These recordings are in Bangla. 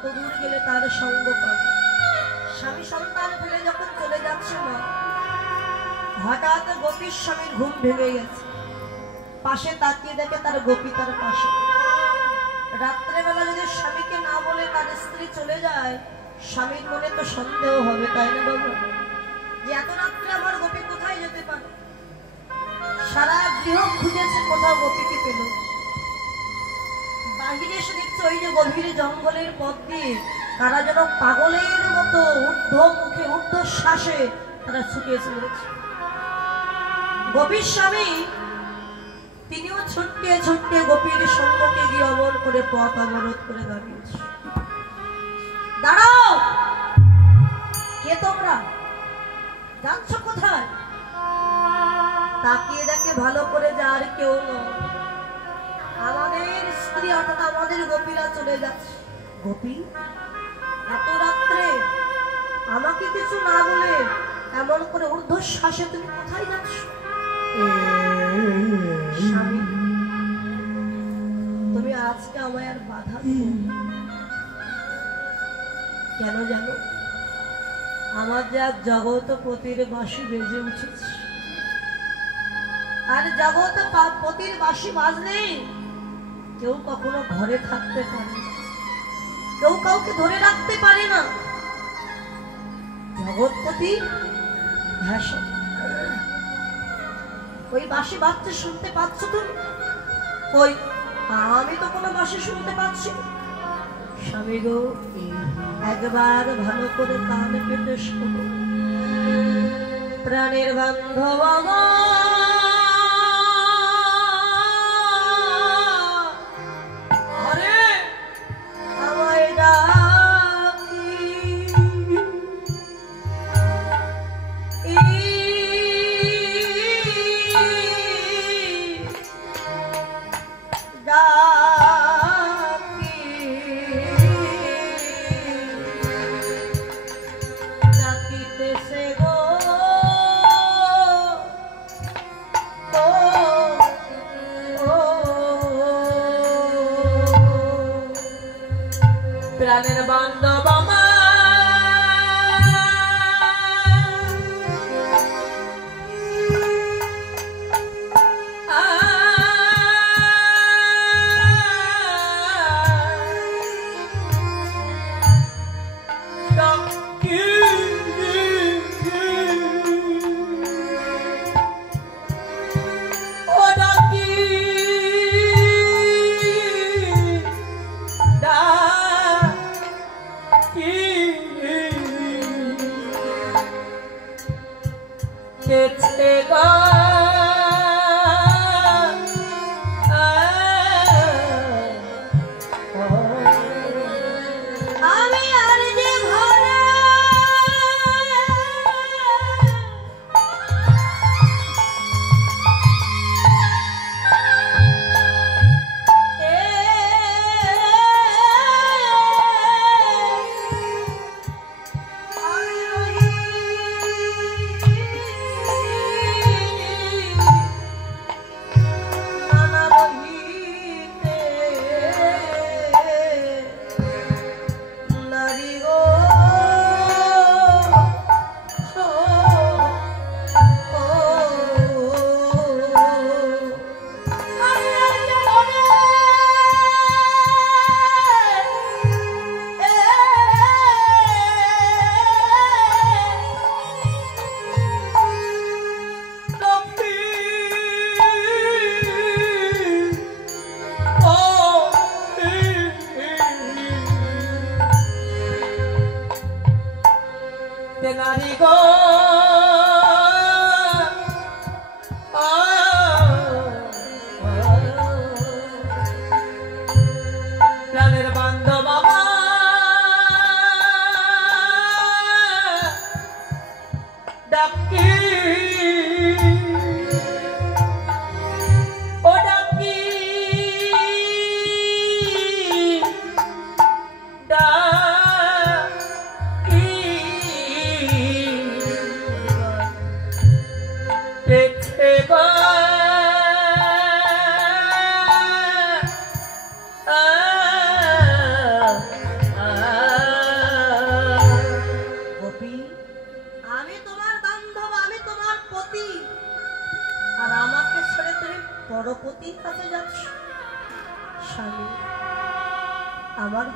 কত দূর গেলে তার সঙ্গ পাবে। স্বামী সন্তান ফেলে যখন চলে যাচ্ছে মা, হঠাৎ গোপীর স্বামীর ঘুম ভেঙে গেছে। পাশে তাকিয়ে দেখে তার গোপী তার পাশে। রাত্রেবেলা যদি স্বামীকে না বলে তার স্ত্রী চলে যায়, স্বামীর মনে তো সন্দেহ হবে, তাই না বাবু? যে এত রাত্রে আমার গোপী কোথায় যেতে পারে। সারা গৃহ খুঁজেছে, কোথাও গোপীকে পেল। বাহিরে এসে দেখছে ওই যে গভীর জঙ্গলের পথ দিয়ে তারা যেন পাগলের মতো ঊর্ধ্ব মুখে ঊর্ধ্ব শ্বাসে তারা ছুটে চলেছে। গোপীর স্বামী তিনিও ছুটতে ছুটতে গোপীর সঙ্গকে গিয়ে অমর করে পথ অবরোধ করে দাঁড়িয়েছে। দাঁড়াও, কে তোমরা, যাচ্ছ কোথায়? তাকিয়ে দেখে ভালো করে যে আর কেউ নয়, আমাদের স্ত্রী অর্থাৎ আমাদের গোপীরা চলে যাচ্ছে। গোপী, এত রাত্রে আমাকে কিছু না বলে এমন করে ঊর্ধ্বশ্বাসে তুমি কোথায় যাচ্ছ? স্বামী, তুমি আজকে আমায় আর বাধা দিও না। কেন জানো? আমার যা জগৎপতির বাঁশি বেজে উঠেছে, আর জগৎপতির বাঁশি বাজলে কেউ কখনো ঘরে থাকতে পারে না, কেউ কাউকে ধরে রাখতে পারে না। জগৎপতি ভাষা, ওই বাঁশি বাজছে শুনতে পাচ্ছ তুমি? ওই আমি তো কোনো বাঁশি শুনতে পাচ্ছি না। স্বামী গো, একবার ভালো করে কান পেতে শোনো। প্রাণের বান্ধব গো, প্রাণের বান্ধব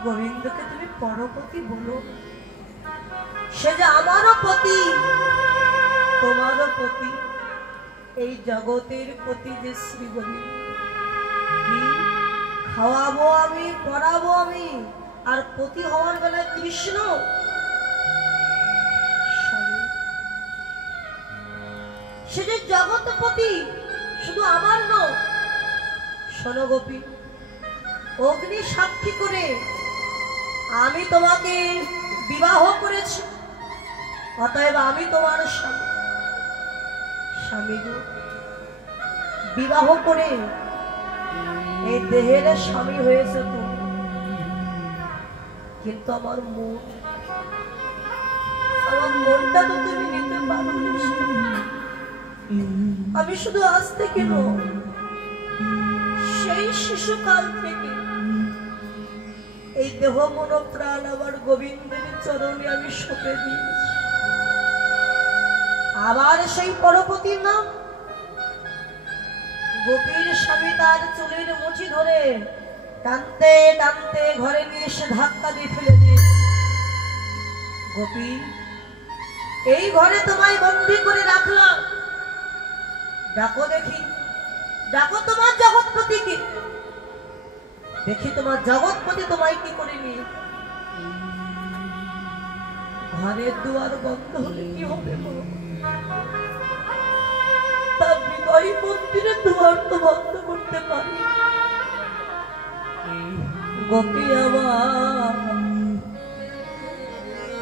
গোবিন্দকে তুমি পরপতি বলো, সে যে আমারও পতি, তোমারও পতি, এই জগতের পতি যে শ্রী গোবিন্দ। কি খাওয়াবো আমি, পড়াবো আমি, আর পতি হওয়ার বেলায় কৃষ্ণ। সে যে জগৎপতি, শুধু আমার নয়। শোনো গোপী, অগ্নি সাক্ষী করে আমি তোমাকে বিবাহ করেছি, অতএব আমি তোমার স্বামী। স্বামী গো, বিবাহ করে এই দেহের স্বামী হয়েছে তুমি, কিন্তু আমার মনটা তো তুমি নিতে পারো। আমি শুধু আজ থেকে নয়, সেই শিশুকাল থেকে এই দেহ মন প্রাণ আমার গোবিন্দের চরণে আমি সঁপে দিয়েছি। আবার সেই পরপতির নাম গোপীর স্বামী তার চুলের মুঠি ধরে টানতে টানতে ঘরে নিয়ে এসে ধাক্কা দিয়ে ফেলে দিয়েছে। গোপী, এই ঘরে তোমায় বন্দী করে রাখলাম, ডাকো দেখি, ডাকো তোমার জগৎপতিকে, দেখি তোমার জগৎপতি তোমায় কি করে নিয়ে। ঘরের দুয়ার বন্ধ হলে কি হবে? তার হৃদয় মন্দিরের দুয়ার তো বন্ধ করতে পারি। গোপী আমার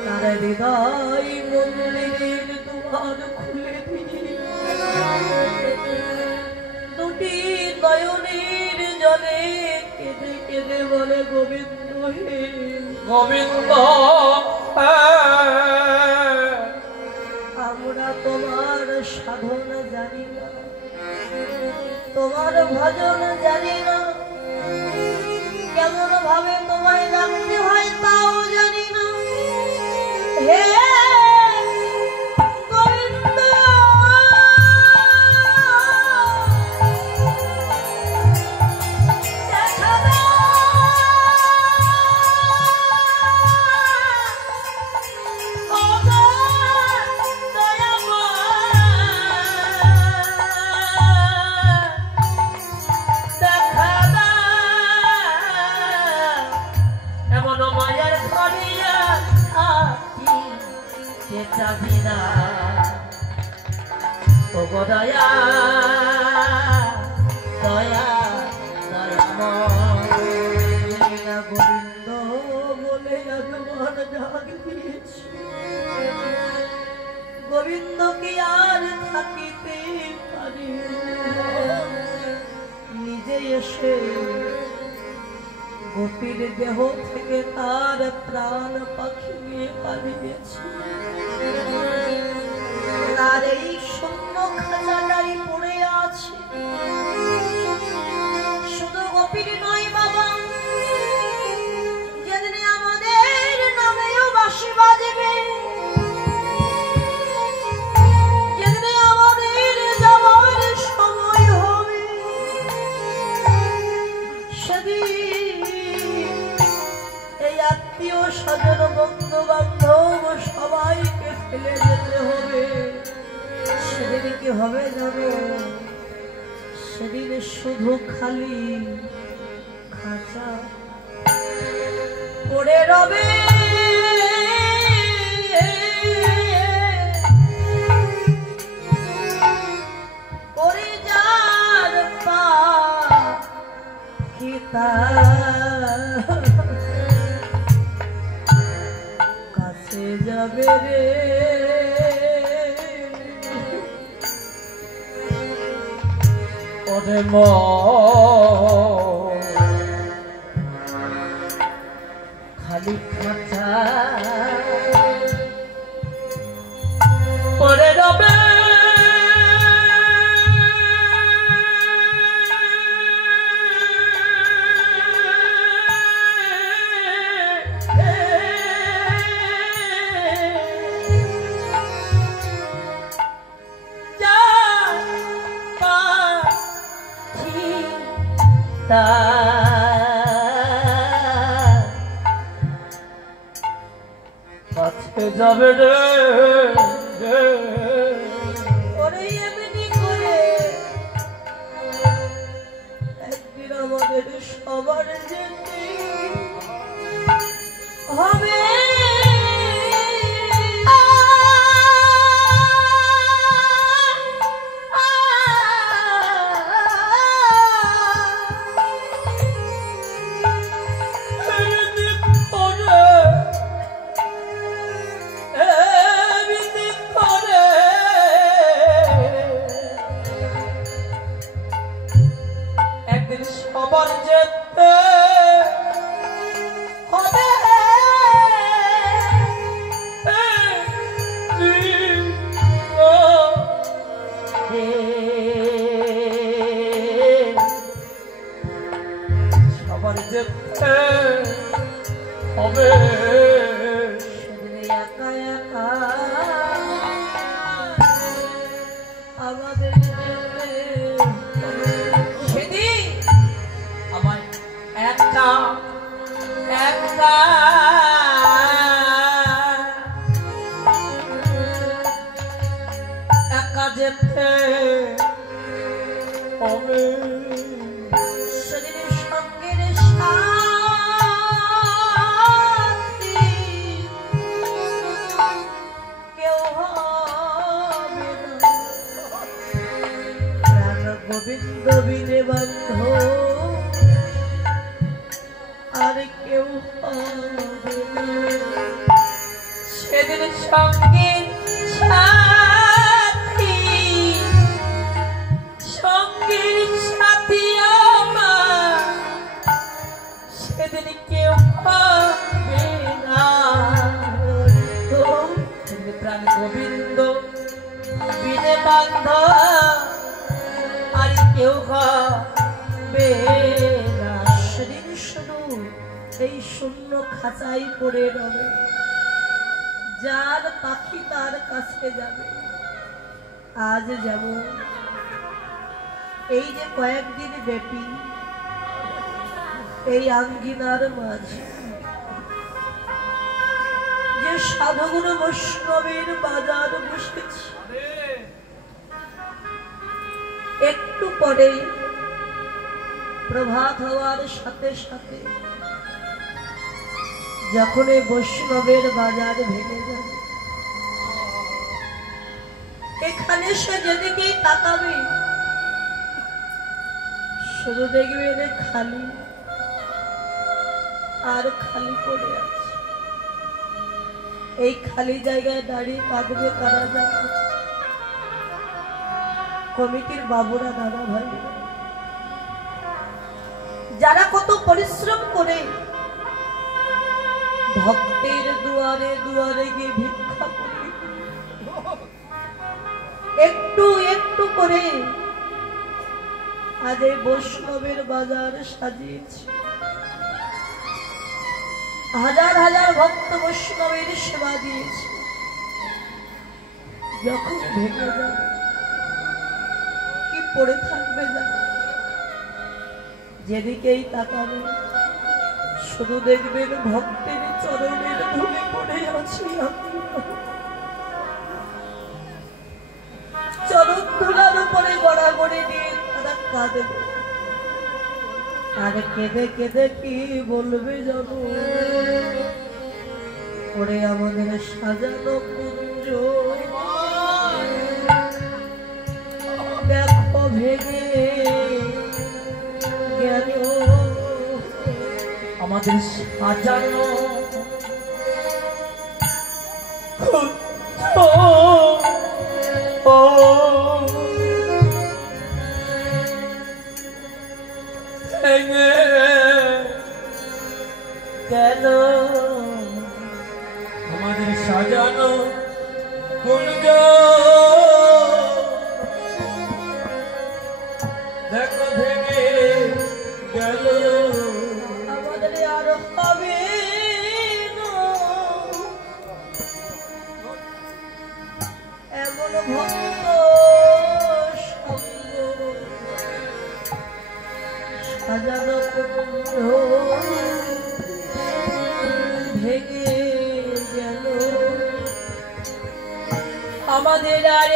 তার হৃদয় মন্দিরের দুয়ার খুলে দিয়ে দুটি নয়নের জলে কেঁদে কেঁদে বলে, গোবিন্দ হে গোবিন্দ, আমরা তোমার সাধন জানি না, তোমার ভজন জানি না, কেমন ভাবে তোমায় ডাকতে হয় তাও জানি না। হে গোবিন্দ, দয়া দয়া দয়া গোবিন্দ বলে তোমার ডাক দিয়েছি। গোবিন্দ কি আর থাকিতে পারি, নিজে এসে গোপীর দেহ থেকে তার প্রাণ পাখি নিয়ে পালিয়েছে। তার এই শূন্য খাঁচাটাই পড়ে আছে। শুধু গোপীর নয় বাবা, যেদিন আমাদের নামেও বাঁশি বাজবে, যেদিন আমাদের যাওয়ার সময় হবে, সেদিন এই আত্মীয় স্বজন বন্ধু বান্ধব সবাইকে ফেলে যেতে হবে। সেদিন কি হবে জানো? সেদিন শুধু খালি খাঁচা পড়ে রবে। করে যার পা কি কাছে যাবে রে। খালি খাঁচা পড়ে রবে। যাবে রে ওরে এমনি করে একদিন আমাদের সবার যেতে হবে। সবার যেতে হবে সবার যেতে হবে একা একা আমাদের সেদিন আমায় একটা একটা একা যেতে হবে শরীরের সঙ্গের সাথী কেউ হবে না। প্রাণ গোবিন্দ বিনে বন্ধ আর কেউ হবে না। সেদিন সঙ্গে সাথী সঙ্গে সাথী আমার সেদিন কেউ হবে না। সেদিন প্রাণ গোবিন্দ বিনে বান্ধ আর কেউ হবে না। সেদিন শুধু এই শূন্য খাঁচাই পড়ে রবে, যার পাখি তার কাছে যাবে। আজ যেমন এই যে কয়েকদিন ব্যাপী এই আঙ্গিনার মাঝে যে সাধুগুরু বৈষ্ণবের বাজার বসেছে, একটু পরে প্রভাত হওয়ার সাথে সাথে যখন এই বৈষ্ণবের বাজার ভেঙে যাবে, এখানে সে যেদিকেই তাকাবে শুধু দেখবে খালি আর খালি পড়ে আছে। এই খালি জায়গায় দাঁড়িয়ে কাঁদবে কারা যাবে? কমিটির বাবুরা, দাদা ভাই, যারা কত পরিশ্রম করে ভক্তের দুয়ারে দুয়ারে গিয়ে ভিক্ষা করে একটু একটু করে আজ এই বৈষ্ণবের বাজার সাজিয়েছে। হাজার হাজার ভক্ত বৈষ্ণবের সেবা দিয়েছে। যখন ভেঙে যাবে কি পড়ে থাকবে জানো? যেদিকেই তাকাবে শুধু দেখবেন ভক্তের চরণের ধুলে পড়ে আছি আমি। চরণ ধুলার উপরে গড়াগড়ি দিয়ে তারা কাঁদবে। আর কেঁদে কেঁদে কি বলবে জানো? ওরে আমাদের সাজানো কুঞ্জ দেখো ভেঙে গেল। আমাদের সাজানো ভেঙে গেল। আমাদের সাজানো কুঞ্জ দেখো ভেঙে গেল। আমাদের আর হবে না এমন ভক্ত সঙ্গ, সাজানো কুঞ্জ ভেঙে গেল। আমাদের আর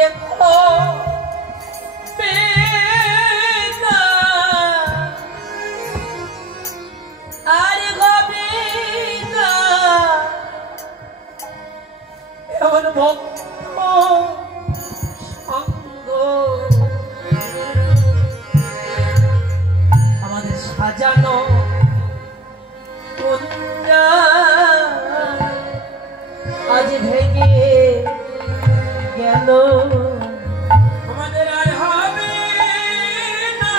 আর হবে না এমন ভক্ত সঙ্গ আমাদের সাজানো কন্যা আজ ভেঙে গেল আমাদের আর হবে না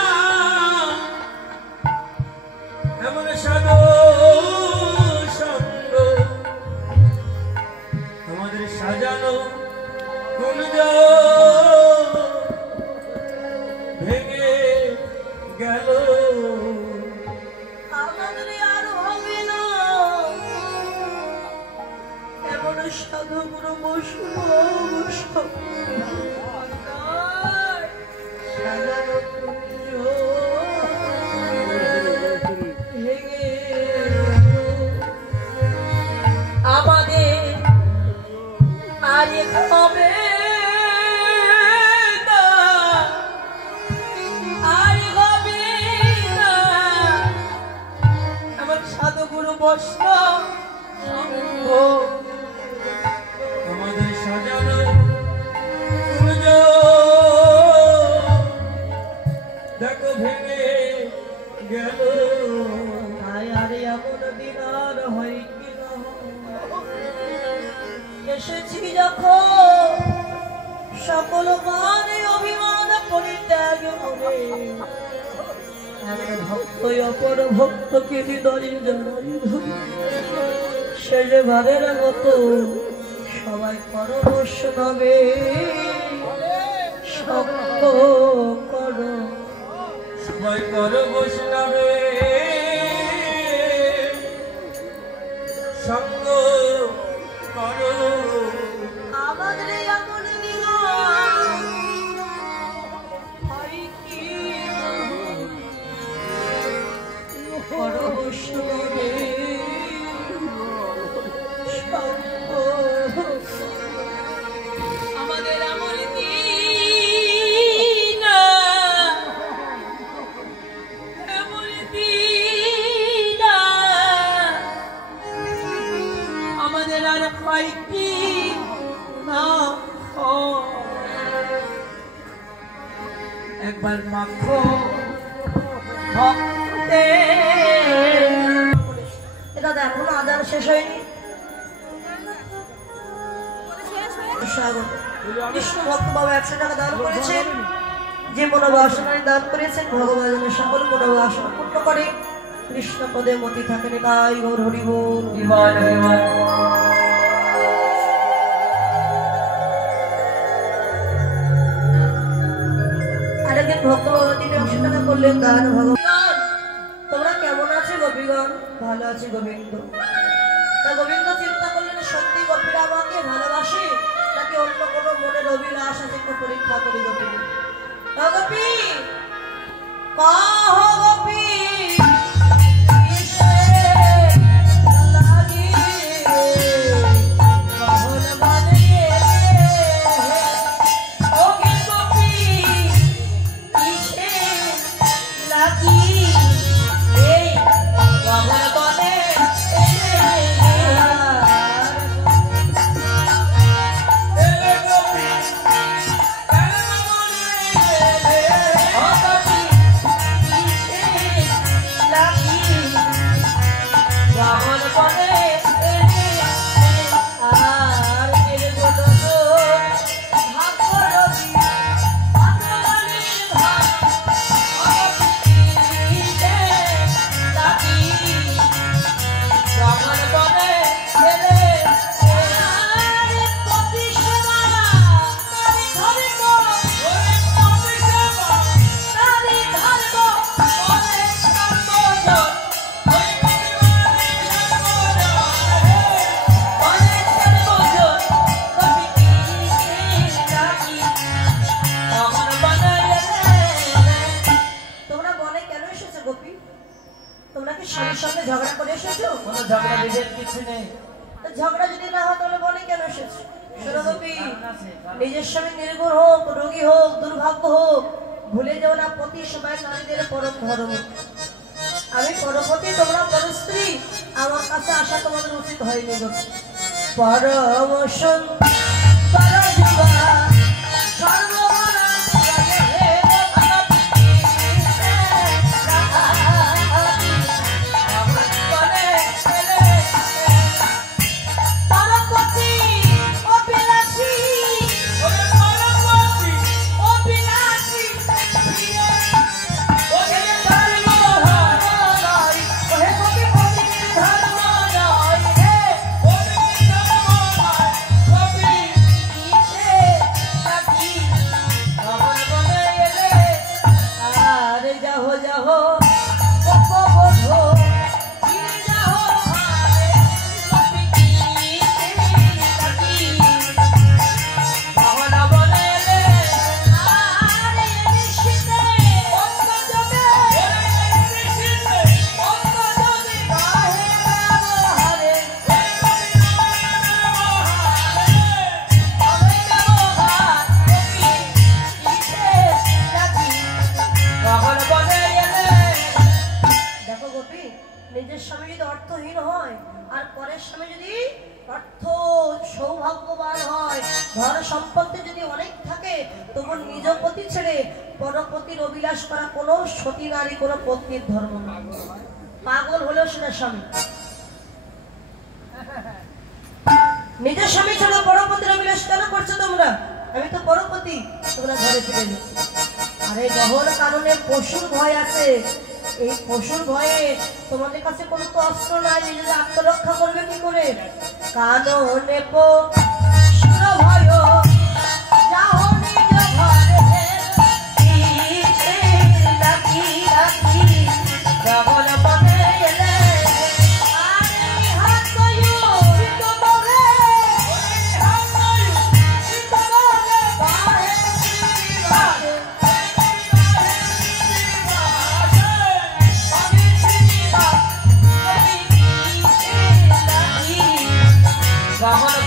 এমন সাধু সঙ্গ আমাদের সাজানো কুঞ্জ ভেঙে গেল আমাদের আর হবে না এমন সাধু গুরু বৈষ্ণব সাজানো কুঞ্জ ভেঙে আমাদের আর হবে না আর হবে না আমার সাধু গুরু বৈষ্ণব সঙ্গ আমাদের সাজানো কুঞ্জ দেখো ভেঙে গেল আয় আরে এমন দিন আর হয় কি না এসেছি যখন সকল মানে অভিমান পরিত্যাগ হবে এক ভক্ত অপর ভক্তকে হৃদয় জানাই শেষে ভাবের মতো সবাই পরবশ হবে সত্য কর সবাই করো বৈষ্ণবে সঙ্গ করো আমাদের এমন দিন হয় কি পরবশ হবে সত্য আমাদের এমন দিন এমন দিন আমাদের আর হয় কি না একবার মাখো ভক্তে এটা তো এখনো আজান শেষ হয়নি স্বাগত কৃষ্ণ ভক্ত বাবা 100 টাকা দান করেছেন যে মনোবাসনায় দান করেছেন ভগবানের সকল মনোবাসনা পূর্ণ করে কৃষ্ণ পদে মতি থাকেন তাই গৌর হরি বল বিমান বিমান আরেকদিন ভক্ত বাবা তিনি 100 টাকা করলেন দান ভগবান তোমরা কেমন আছো গোপীগণ ভালো আছি গোবিন্দ তা গোবিন্দ চিন্তা করলেন সত্যি গোপীরা আমাকে ভালোবাসে নাকি অন্য কোনো মনের অভিলাষ আছে একটু পরীক্ষা করি গোপী গোপী কহ গোপী কিসে লাগি কহল মানে ওকে গোপী কিসে লাগি এই কহল বনে স্বামীর সঙ্গে ঝগড়া করে এসেছো? কোনো ঝগড়া বিভেদ কিছু নেই। ঝগড়া যদি না হয় তাহলে বলে কেন এসেছো? শোনো গোপী, নিজের স্বামী নির্গুণ হোক, রোগী হোক, দুর্ভাগ্য হোক, ভুলে যাও না পতি সময় নারীদের পরম ধর্ম। আমি পরপতি, তোমরা পরস্ত্রী, আমার কাছে আসা তোমাদের উচিত হয়নি গো। পরম সুন্দর যুবা সর্বমনা নিজের স্বামী যদি অর্থহীন হয় আর পরের স্বামী যদি অর্থ সৌভাগ্যবান হয়, ঘর সম্পত্তি যদি অনেক থাকে, তবু নিজ পতি ছেড়ে পরপতির অভিলাষ করা কোনো সতী নারী কোনো পত্নীর ধর্ম নয়। পাগল হলেও সেটা স্বামী। নিজের স্বামী ছেড়ে পরপতির অভিলাষ কেন করছো তোমরা? আমি তো পরপতি, তোমরা ঘরে ফিরে যাও। আরে গহর কারণে পশুর ভয় আছে, এই পশুর ভয়ে তোমাদের কাছে কোনো তো অস্ত্র নাই, নিজেদের আত্মরক্ষা করবে কি করে? কাননে পশুর ভয় যাও নিজ ঘরে, পিছে রাখি রাখি গগন বনে এলে আরে হাত কয়ু তোমারে, হাত কয়ু তোমারে বাহে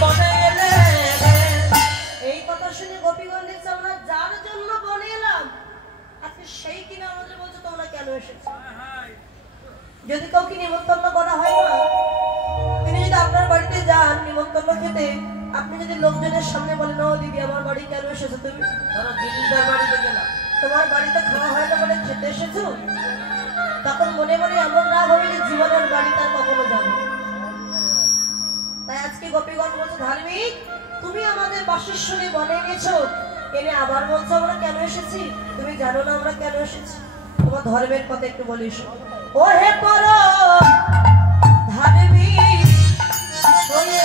বাহে এই কথা শুনে গোপীগণ দেখছে আমরা যার জন্য বনে এলাম, আজকে সেই কিনা আমাদের বলছে তোমরা কেন এসেছো? যদি কাউকে নিমন্ত্রণ করা হয় না, তিনি যদি আপনার বাড়িতে যান নিমন্ত্রণ খেতে, আপনি যদি লোকজনের সামনে বলেন ও দিদি আমার বাড়ি কেন এসেছো তুমি? ধরো দিদিদার বাড়িতে গেলাম, তোমার বাড়িতে খাওয়া হয় না বলে খেতে এসেছো, তখন মনে মনে এমন রাগ হবে যে জীবনের বাড়ি তার কখনো যাবে। তাই আজকে গোপীগণ বলছে ধার্মিক, তুমি আমাদের বাসেশ্বরী বনে এনেছো, এনে আবার বলছো আমরা কেন এসেছি? তুমি জানো না আমরা কেন এসেছি? তোমার ধর্মের কথা একটু বলিস। ও হে পর ধার্মিক হয়ে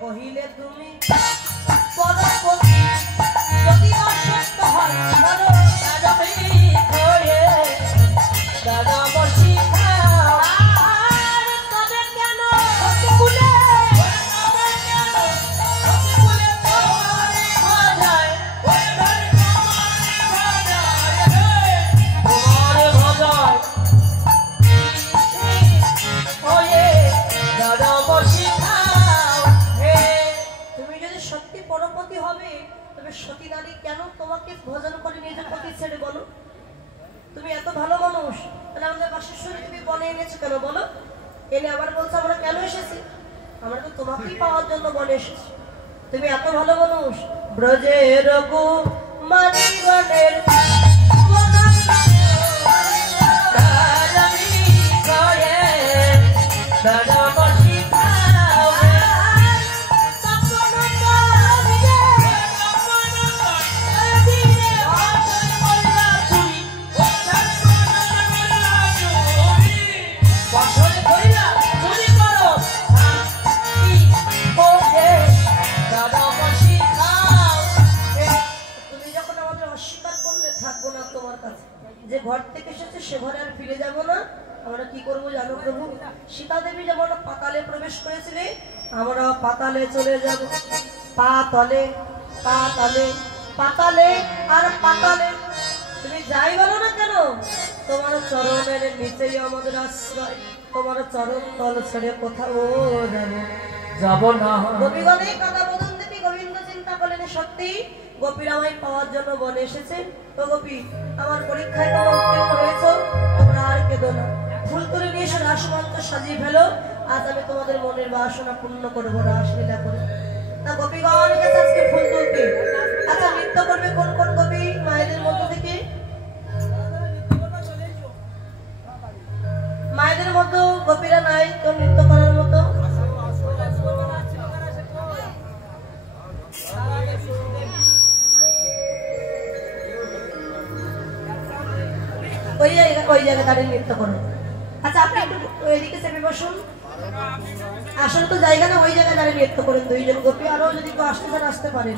কহিলে তুমি পরপতি যদি অসত্য হয় বলো দাদা বসি খাও, আর তবে কেন কুলে পরপতি হবে, তবে সতী নারী কেন তোমাকে ভজন করে নিজের পতি ছেড়ে বলো? তুমি এত ভালো মানুষ, তাহলে আমাদের বাসেশ্বরী তুমি বনে এনেছো কেন বলো? এনে আবার বলছো আমরা কেন এসেছি? আমরা তো তোমাকেই পাওয়ার জন্য বনে এসেছি। তুমি এত ভালো মানুষ, ব্রজের মানিগণের দাদা বসি খাও যে ঘর থেকে এসেছে সে ঘরে আর ফিরে যাব না। আমরা কি করব জানো প্রভু? সীতা দেবী যেমন পাতালে প্রবেশ করেছিলে, আমরা পাতালে চলে যাব। পাতালে পাতালে পাতালে আর পাতালে, তুমি যাই বলো না কেন, তোমার চরণের নিচেই আমাদের আশ্রয়। তোমার চরণ তল ছেড়ে কোথাও যাব না। গোপীগণে কাদা বদন দেবী গোবিন্দ চিন্তা করলেন, সত্যি গোপীরা আমায় পাওয়ার জন্য বনে এসেছে। তো গোপী, আমার পরীক্ষায় তোমরা উত্তীর্ণ হয়েছো, তোমরা আর কেঁদো না। ফুল তুলে নিয়ে এসে রাসমঞ্চ সাজিয়ে ফেলো। আজ আমি তোমাদের মনের বাসনা পূর্ণ করবো রাসলীলা করে। তা গোপীগণ গেছে আজকে ফুল তুলতে। আচ্ছা, নৃত্য করবে কোন কোন গোপী মায়েদের মধ্য থেকে? মায়েদের মধ্যে গোপীরা নাই কেউ নৃত্য করার মতো? ওই জায়গায় দাঁড়িয়ে নৃত্য করো। আচ্ছা, আপনি একটু এদিকে চেপে বসুন। আসলে তো জায়গা না, ওই জায়গায় দাঁড়িয়ে নৃত্য করেন দুইজন গোপী। আরো যদি কেউ আসতে চান আসতে পারেন।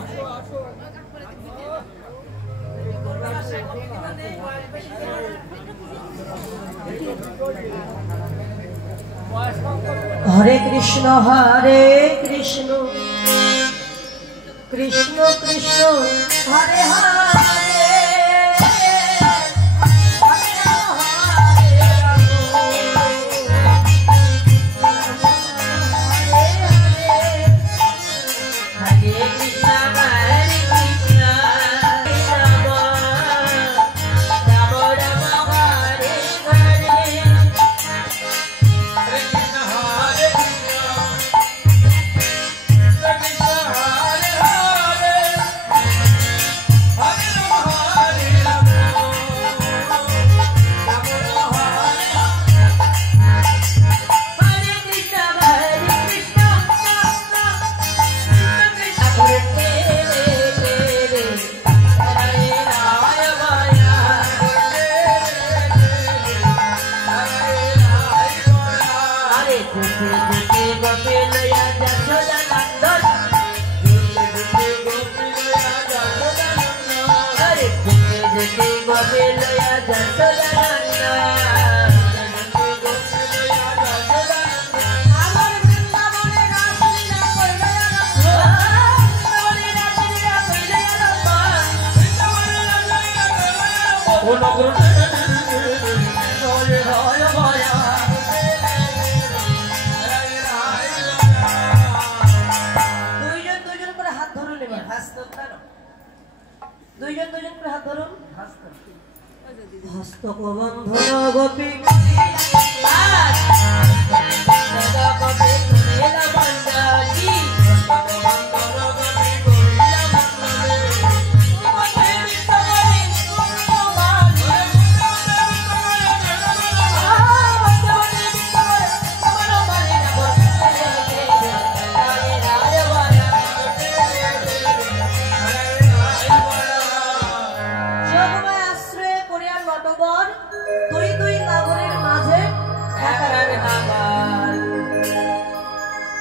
হরে কৃষ্ণ কৃষ্ণ কৃষ্ণ কৃষ্ণ হরে হরে, দুইজন দুইজন করে হাত ধরুন। হস্ত বন্ধন গোপী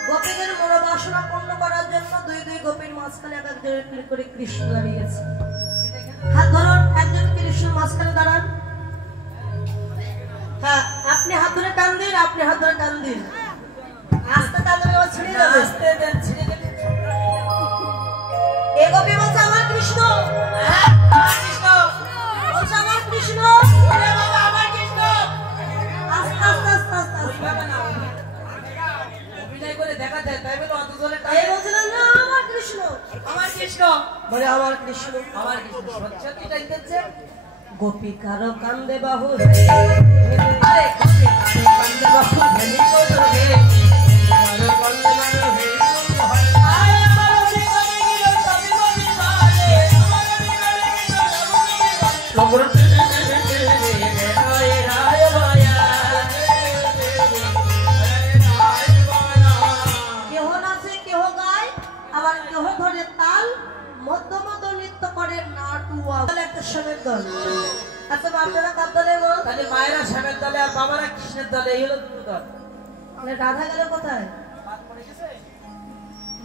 গোপীদের মনোবাসনা পূর্ণ করার জন্য দুই দুই গোপীর মাঝখানে এক একজন করে কৃষ্ণ দাঁড়িয়েছে। হাত ধরুন, একজন কৃষ্ণ মাঝখানে দাঁড়ান। হ্যাঁ, আপনি হাত ধরে টান দিন, আপনি হাত ধরে টান দিন। আস্তে টান দিলে আবার ছিঁড়ে যাবে। আস্তে দেন, ছিঁড়ে যাবে। এ গোপী বলছে আমার কৃষ্ণ, আমার কৃষ্ণ বলছে আমার কৃষ্ণ, আমার কৃষ্ণ। আস্তে আস্তে আস্তে আস্তে অভিনয় করে দেখা যায়, তাই বলে অত জোরে তাই বলছিলেন না আমার কৃষ্ণ, আমার কৃষ্ণ বলে আমার কৃষ্ণ, আমার কৃষ্ণ। সত্যি টাইতেছে গোপী কারো কান্দে বাহু, আরে গোপী কারো কান্দে বাহু ভেলি তো রে, কারো কান্দে বাহু হে আয় আমার জীবনে গিলো সবই মবি পালে, আমার জীবনে গিলো সবই মবি আচ্ছা, আপনারা কার দলে গো? তাহলে মায়েরা শ্যামের দলে আর বাবারা কৃষ্ণের দলে, এই হলো দুটো দল। রাধা গেল কোথায়?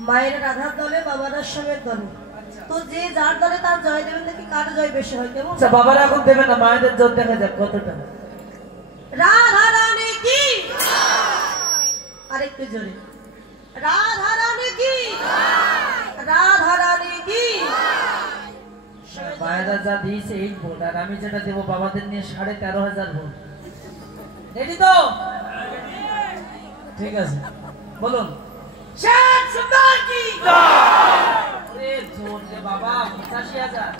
মায়েরা রাধার দলে, বাবারা শ্যামের দলে। তো যে যার দলে তার জয় দেবেন দেখি কার জয় বেশি হয় কেমন? আচ্ছা বাবারা এখন দেবে না, মায়েদের জোর দেখা যাক কতটা। রাধা রানী কি, আরেকটু জোরে, রাধা রানী কি, রাধা রানী কি। মায়েরা যা দিয়েছে 8 ভোট, আর আমি যেটা দেবো বাবাদের নিয়ে 13,500 ভোট। রেডি তো? ঠিক আছে, বলুন। শ্যাম সুন্দর কি জয়। এ জোর দে বাবা, 85,000।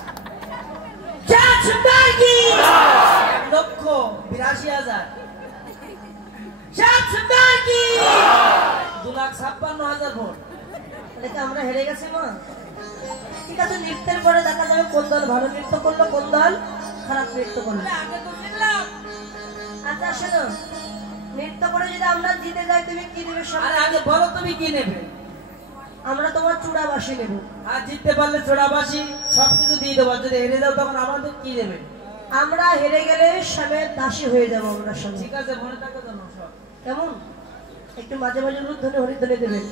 শ্যাম সুন্দর কি জয়। 1,82,000। শ্যাম সুন্দর কি জয়। 2,56,000 ভোট। দেখে আমরা হেরে গেছি মা। ঠিক আছে, নৃত্যের পরে দেখা যাবে কোন দল ভালো নৃত্য করলো, কোন দল খারাপ নৃত্য করলো। আচ্ছা শোনো, নৃত্য করে যদি আমরা জিতে যাই তুমি কি দেবে? আরে আগে বলো তুমি কি নেবে? আমরা তোমার চূড়াবাসী নেব। আর জিততে পারলে চোরাবাসী সবকিছু দিয়ে দেবো, যদি হেরে যাও তখন আমাদের কি দেবে? আমরা হেরে গেলে স্বামীর দাসী হয়ে যাবো আমরা সবাই। ঠিক আছে, মনে থাকো জানো সব কেমন? একটু মাঝে মাঝে রুদ্ধনে হরিধ্বনি দেবেন।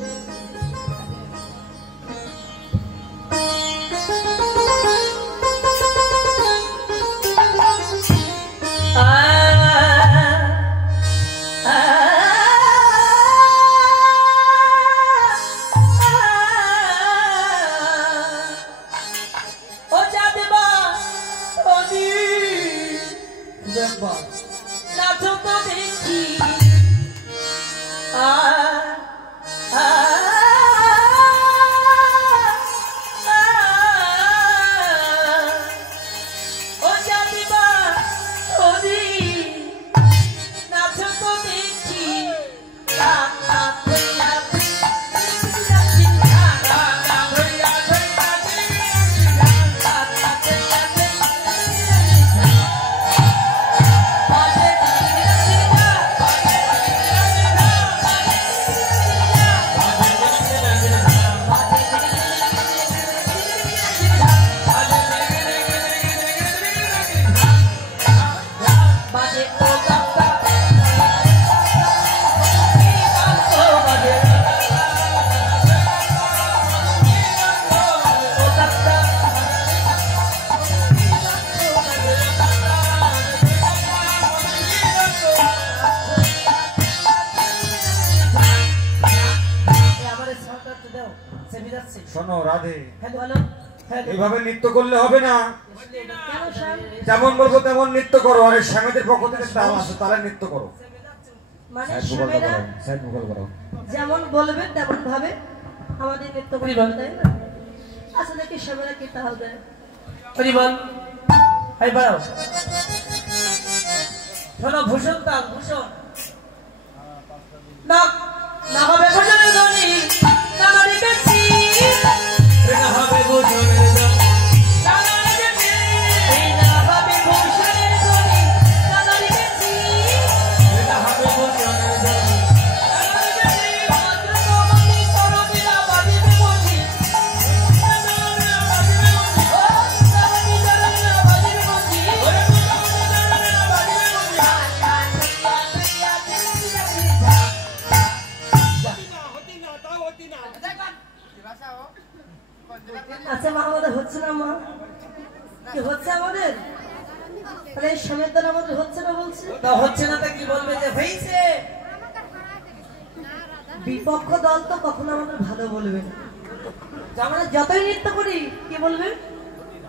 নাচো তো দেখি শোনো রাধে, বলো। এইভাবে নৃত্য করলে হবে না। যেমন বলবো তেমন নৃত্য করো, আর স্বামীদের পক্ষ থেকে দাম আছে, তারা নৃত্য করো। মানে স্বামীরা যেমন বলবে তেমন ভাবে আমাদের নৃত্য করে, তাই না? আসলে কি স্বামীরা কি তাহলে দেয়? পরিবার হাই বাড়াও। শোনো, ভূষণ তাল, ভূষণ না না হবে ভূষণের ধ্বনি, না নারী বেশি, না হবে ভূষণের ধ্বনি, না নারী বেশি, না হবে ভূষণের ধ্বনি, না নারী বেশি, না হবে ভূষণের ধ্বনি, না নারী বেশি, মাত্র তোমাকে করো বিনা বাজিবে বসি, না নারী বাজিবে বসি, ও নারী বাজিবে বসি, ওরে নারী বাজিবে আচ্ছা মা, আমাদের হচ্ছে না মা? কি হচ্ছে আমাদের? তাহলে এই সময়ের দল আমাদের হচ্ছে না বলছে। তা হচ্ছে না, তা কি বলবে যে হয়েছে? বিপক্ষ দল তো কখনো আমাদের ভালো বলবে না। আমরা যতই নৃত্য করি কি বলবে?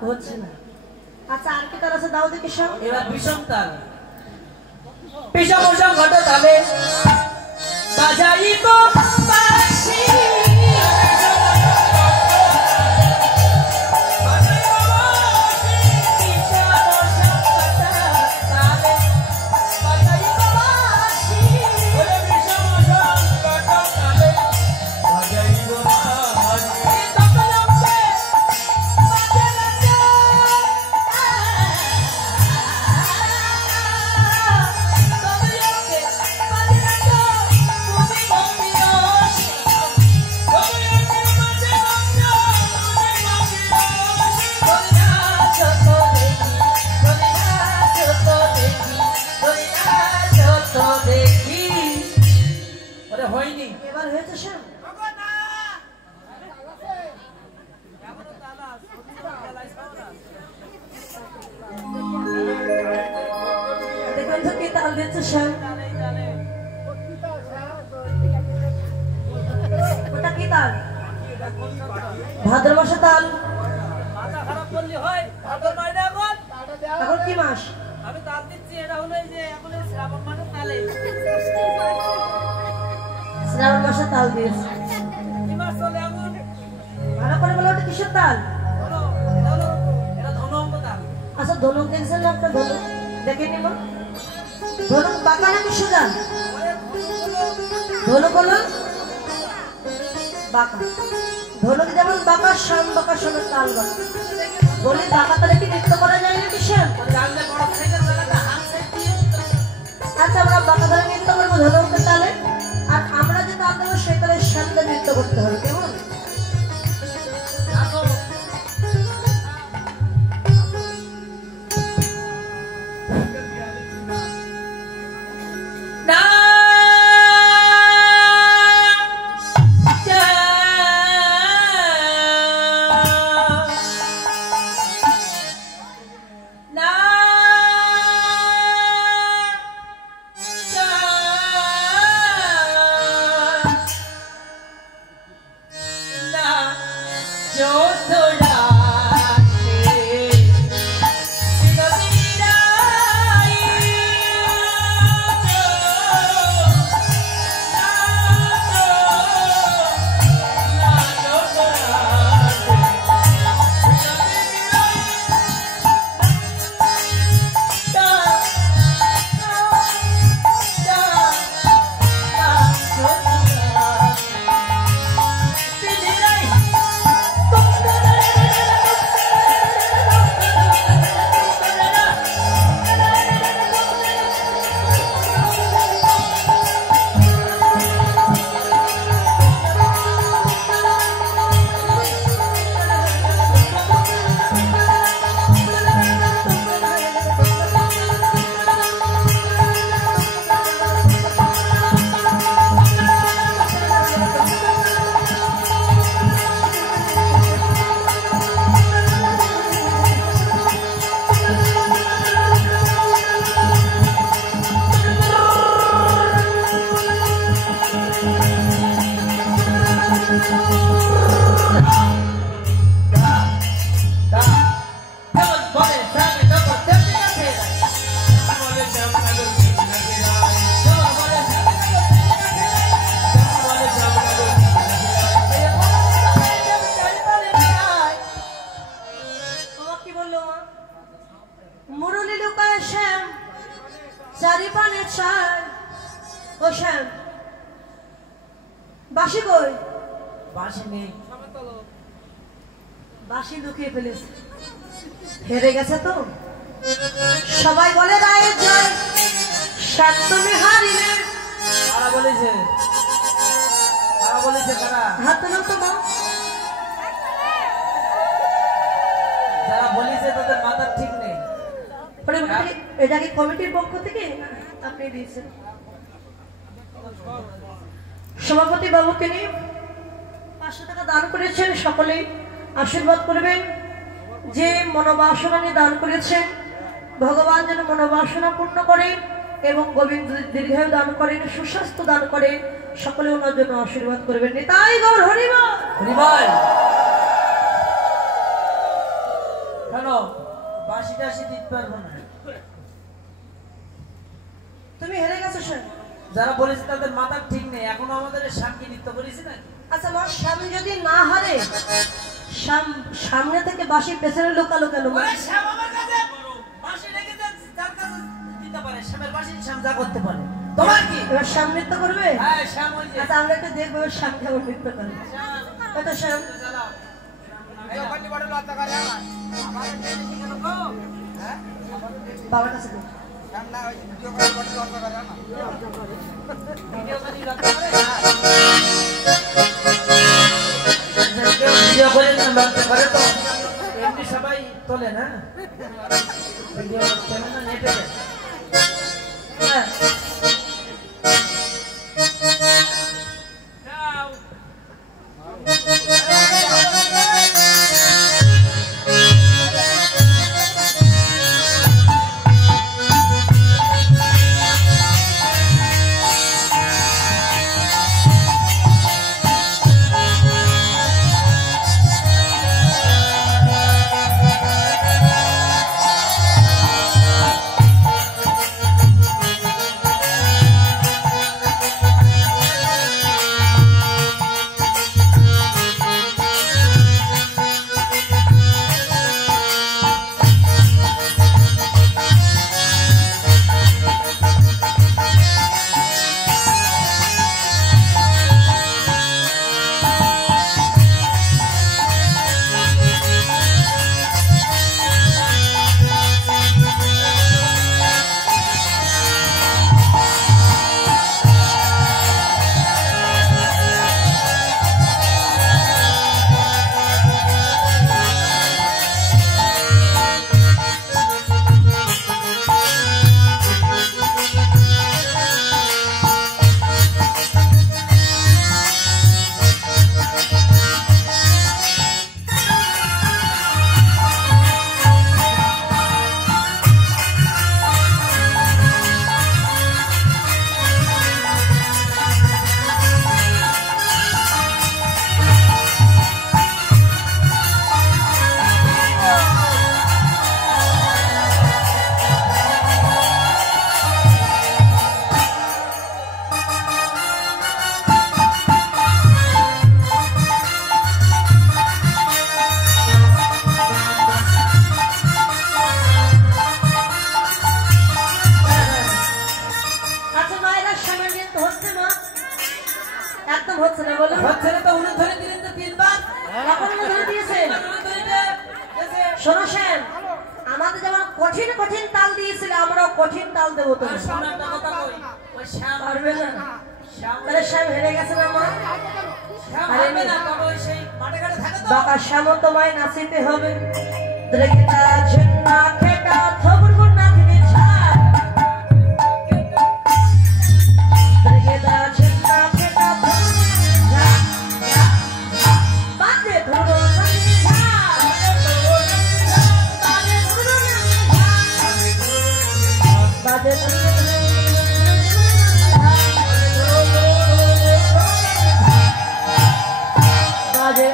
হচ্ছে না। আচ্ছা আর কি তার আছে, দাও দেখি সব। এবার বিষম তাল, বিষম বিষম ঘট তালে বাজাইব বাঁশি, গেছে শ্যাম? ওটা কি তাল? ভাদ্র মাসে তাল। মাথা খারাপ করলে হয়, ভাদ্র নয় না এখন। এখন কি মাস? আমি তাল দিচ্ছি, এটা হলো এই যে এখন এই শ্রাবণ মাসের তালে। শ্রাবণ মাসে তাল দিয়েছে। কি মাস চলে এখন? ভালো করে বলো ওটা কিসের তাল? এটা ধনু তাল। আচ্ছা ধনুক দেখছেন না? একটা ধনুক দেখে নিব। ধনুক বাঁকা নাকি সোজা? ধনুক হলো বাঁকা। ধনুক যেমন বাঁকা, শ্যাম বাঁকা, সোনার তাল বাঁকা। বলি বাঁকা তালে কি নৃত্য করা যায় নাকি শ্যাম? জানলে বড় সাইকেল চালাতে হাত সাইড দিয়ে আচ্ছা আমরা বাঁকা তালে নৃত্য করবো ধনুকের তালে, আর আমরা যে তাল দেবো সেই তালে শ্যামদের নৃত্য করতে হবে, কেমন? আসো। না মুরলি লুকায় শ্যাম, চারি পানে চার। ও শ্যাম, বাঁশি কই? বাঁশি নেই। বাঁশি লুকিয়ে ফেলেছে, হেরে গেছে তো। সবাই বলে রায়ের জয়, শ্যাম তুমি হারিলে। কারা বলেছে? কারা বলেছে? কারা? হাত তোলো তো মা। যারা বলেছে তাদের মাথা ঠিক নেই। এটা কি কমিটির পক্ষ থেকে আপনি দিয়েছেন? সভাপতি বাবুকে নিয়ে 500 টাকা দান করেছেন, সকলেই আশীর্বাদ করবেন। যে মনোবাসনা নিয়ে দান করেছেন, ভগবান যেন মনোবাসনা পূর্ণ করে এবং গোবিন্দ দীর্ঘায়ু দান করেন, সুস্বাস্থ্য দান করেন। সকলে ওনার জন্য আশীর্বাদ করবেন। নিতাই গৌর হরিবল। হরিবল। কেন বাঁশি টাশি দিতে পারবো না? তুমি হেরে গেছো স্যার। যারা বলেছে তাদের মাথা ঠিক নেই। এখনো আমাদের সামনে নৃত্য করেছি নাকি? আচ্ছা আমার স্বামী যদি না হারে, সামনে থেকে বাঁশি পেছনে লুকালো কেন? শ্যাম আমার কাছে বাঁশি রেখে যার কাছে দিতে পারে, শ্যামের বাঁশি শ্যাম যা করতে পারে। তোমার কি? এবার শ্যাম নৃত্য করবে? হ্যাঁ শ্যাম ওই যে। আচ্ছা আমরা একটু দেখবো শ্যাম কেমন নৃত্য করে। এটা শ্যাম বাবার কাছে দেবো। ভিডিও করে লাগতে পারে তো, এমনি সবাই তোলে না ভিডিও চলে না নেটে। হ্যাঁ একদম হচ্ছে না বলো। হচ্ছে না তো উলুধ্বনি দিলেন তো 3 বার। এখন ধরে দিয়েছেন। উলুধ্বনিতে গেছে। শোনো সেন, আমাদের যেমন কঠিন কঠিন তাল দিয়েছিল, আমরাও কঠিন তাল দেবো তো। আর শোনো একটা কথা কই, ওই শ্যাম পারবে না। শ্যাম তাহলে শ্যাম হেরে গেছে না মা? শ্যাম আরে পারবে না, মেয়ে। তবে ওই সেই মাঠে ঘাটে থাকে তো। বাঁকা শ্যাম তোমায় নাচিতে হবে। দ্রেগিতা ঝিন্না খেটা থবুর গুন্না দিনে ছাড়। দ্রেগিতা ঝিন্না খেটা থবুর গুন্না ছাড়। বাজে ধুরো নাচি ঝাড়। বাজে ধুরো নাচি ঝাড়। বাজে ধুরো বাজে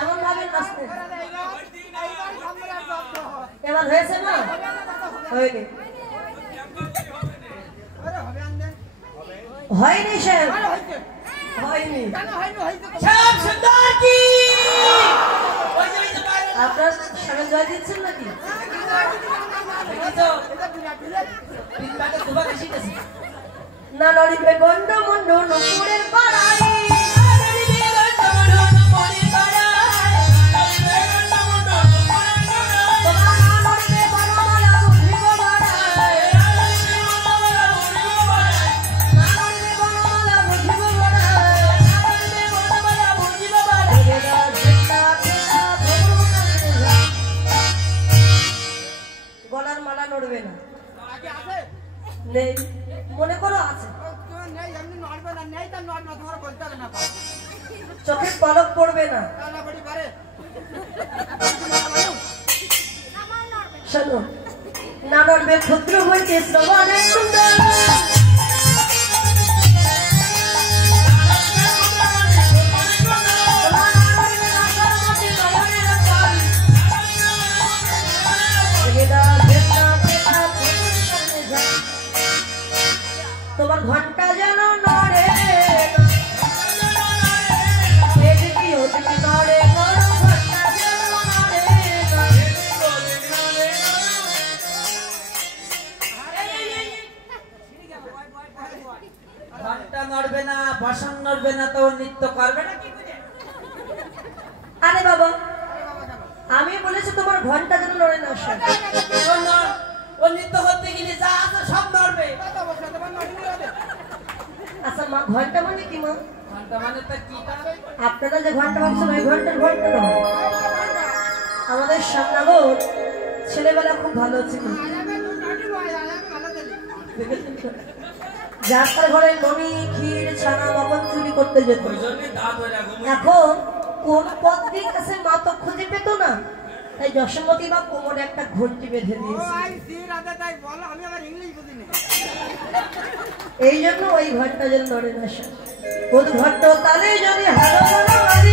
এমন ভাবে নাচতে। এবার হয়েছে না? হয়নি। হয়নি স্যার, হয়নি। শ্যাম সুন্দর কি ওই যে বাইরে আপনার স্বামী জয় দিচ্ছেন নাকি? দেখিছো 3 বারে দুবার বেশি গেছে। না নড়িবে গন্ড মন্ড নুপুরের পাড়াই। তোমার মা নড়িবে বনমালা বুঝিব বাড়াই। না নড়িবে বনমালা বুঝিব বাড়াই। ঝিন্না খেলা ধবুর নাচে ঝাড়। গলার মালা নড়বে না। নেই, মনে করো আছে। চোখের পলক পড়বে না। শোনো, না নড়বে ক্ষুদ্র হইতে শ্রবণের কুণ্ডল। তোমার না নড়বে না সর্বতি নয়নের ফল। ঝিন্না খেলা ধবুর নাচে ঝাড়। তোমার ঘন্টা যেন নড়ে না। এদিকে ওদিকে নড়ে না, ঘন্টা যেন নড়ে না। ঘন্টা নড়বে না, বাসন নড়বে না, তো নৃত্য করবে না কি করে? আরে বাবা, আমি বলেছি তোমার ঘন্টা যেন নড়ে না স্যার। ও নৃত্য করতে গেলে যা আছে সব নড়বে। আচ্ছা মা, ঘন্টা মানে কি মা? ঘন্টা মানে তো কি করে? আপনারা যে ঘন্টা ভাবছেন ওই ঘন্টার ঘন্টা নয়। আমাদের সামনাগর ছেলেবেলা খুব ভালো ছিল। যার তার ঘরে ননি ক্ষীর ছানা মাখন চুরি করতে যেত। ওই জন্যই দাঁত হয়ে রাখো। এখন কোন পথ দিয়ে কাছে মা তো খুঁজে পেত না, তাই যশোমতী বা কোমরে একটা ঘন্টি বেঁধে দিয়েছে। এই জন্য ওই ঘন্টা যেন নড়ে না স্যার। ওর ঘন্ট তালে যদি হারো বলো মারি।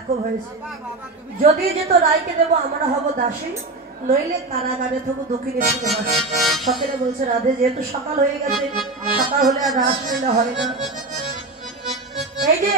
এখন হয়েছে। যদি যেত রায়কে দেবো আমরা হব দাসী, নইলে কারাগারে থাকবো দক্ষিণের দিকে হাসি। সকালে বলছে রাধে যেহেতু সকাল হয়ে গেছে, সকাল হলে আর রাস নিলে হয় না। এই যে